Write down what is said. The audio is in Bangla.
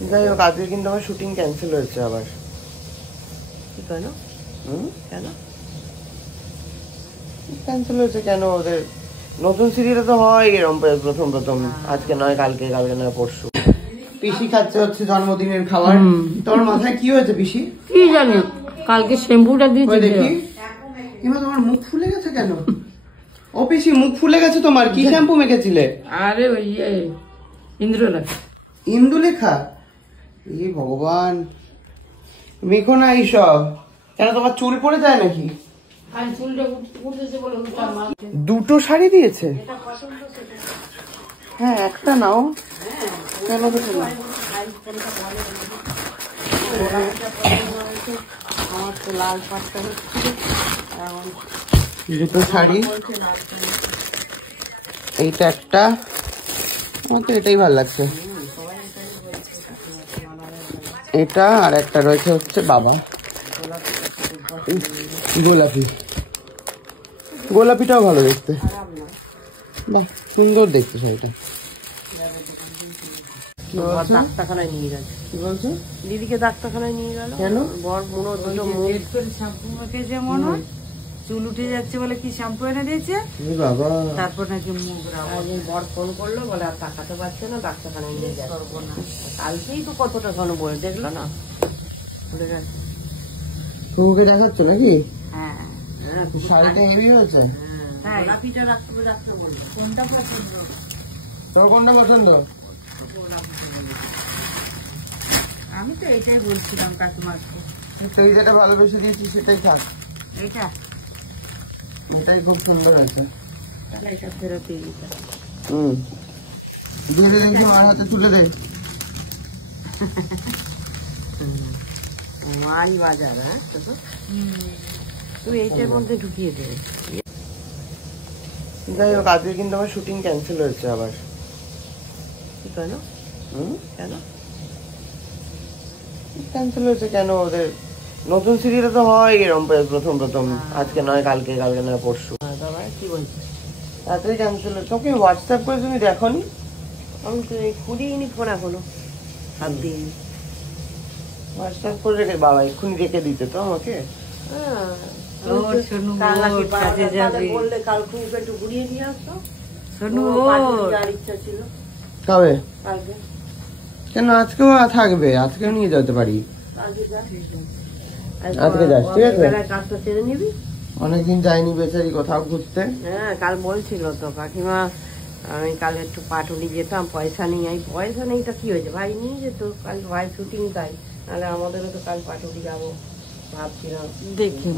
যাই হোক, আজকে কিন্তু আমার শুটিং ক্যান্সেল হয়েছে আবার। কি কেন? কেন ক্যান্সেল হয়েছে? কেন? ওদের নতুন সিরিয়ালে তো হয় এরকম, প্রথম আজকে নয় কালকে, কালকে নয় পরশু। পিসি খাচ্ছে হচ্ছে জন্মদিনের খাবার। তোমার মাথায় কি হয়েছে পিসি? কি জানি, কালকে শ্যাম্পুটা দিয়েছি দেখি। এবার তোমার মুখ ফুলে গেছে কেন? ও পিসি, মুখ ফুলে গেছে তোমার, কি শ্যাম্পু মেখেছিলে? আরে ওই ইন্দ্রলেখা। ইন্দুলেখা? এ ভগবান, মেখো না এইসব। কেন, তোমার চুল পড়ে যায় নাকি? দুটো শাড়ি দিয়েছে? হ্যাঁ, একটা নাও। কেন দুটো নাও? আমার তো লাল পাটটা হচ্ছিল, দুটো শাড়ি, এইটা একটা। আমার তো এটাই ভালো লাগছে। এটা আর একটা রয়েছে হচ্ছে বাবা, গোলাপি। গোলাপিটাও ভালো দেখতে, বাহ সুন্দর দেখতে শাড়িটা। ডাক্তারখানায় নিয়ে গেছে। কি বলছো? দিদিকে ডাক্তারখানায় নিয়ে গেল। কেন? বর মনে দুটো শ্যাম্পু মেখেছে মনে হয়, চুল উঠে যাচ্ছে বলে কি শ্যাম্পু এনে দিয়েছে বাবা। তারপর নাকি মুখ বর ফোন করলো, বলে আর তাকাতে পারছে না, ডাক্তারখানায় নিয়ে যাচ্ছে। কালকেই তো কতটা ঘন বই দেখলো না, ভুলে গেছে। তোমাকে দেখাচ্ছ নাকি? হ্যাঁ, শাড়িটা হেভি হয়েছে। গোলাপিটা রাখতে বললো। কোনটা পছন্দ? তোর কোনটা পছন্দ? আমি তো এটাই বলছিলাম কাকিমাকে। তুই যেটা ভালোবেসে দিয়েছিস সেটাই থাক। এইটা এটাই খুব সুন্দর হয়েছে। তাহলে এটা ফেরত দিয়ে দিতে। দিয়ে দে, দেখি মার হাতে তুলে দে। মাল বাজার। হ্যাঁ, তুই এইটার মধ্যে ঢুকিয়ে দে। যাই হোক, আজকে কিন্তু আমার শুটিং ক্যান্সেল হয়েছে আবার। কি কেন? কেন ক্যান্সেল হয়েছে? কেন? ওদের নতুন সিরিয়ালে তো হয় এরকম, প্রথম আজকে নয় কালকে, কালকে নয় পরশু। বাবা কি বলছে? তাড়াতাড়ি ক্যান্সেল হয়েছে। তোকে হোয়াটসঅ্যাপ করে তুমি দেখোনি? আমি তো খুলিনি ফোন এখনো, হাত দিইনি। হোয়াটসঅ্যাপ করে রেখে, বাবা এক্ষুনি রেখে দিতে তো আমাকে। বললে কাল খুব একটু ঘুরিয়ে নিয়ে আসতো। ইচ্ছা ছিল কবে? কালকে। কেন আজকেও থাকবে? আজকেও নিয়ে যেতে পারি। আজকে যাস, ঠিক আছে? কাজটা সেরে নিবি। অনেকদিন যাইনি বেচারি কোথাও ঘুরতে। হ্যাঁ, কাল বলছিল তো কাকিমা, আমি কাল একটু পাটুলি যেতাম, পয়সা নেই। এই পয়সা নেই তা কি হয়েছে, ভাই নিয়ে যেত। কাল ভাই শুটিং, তাই নাহলে আমাদেরও তো কাল পাটুলি যাবো ভাবছিলাম। দেখি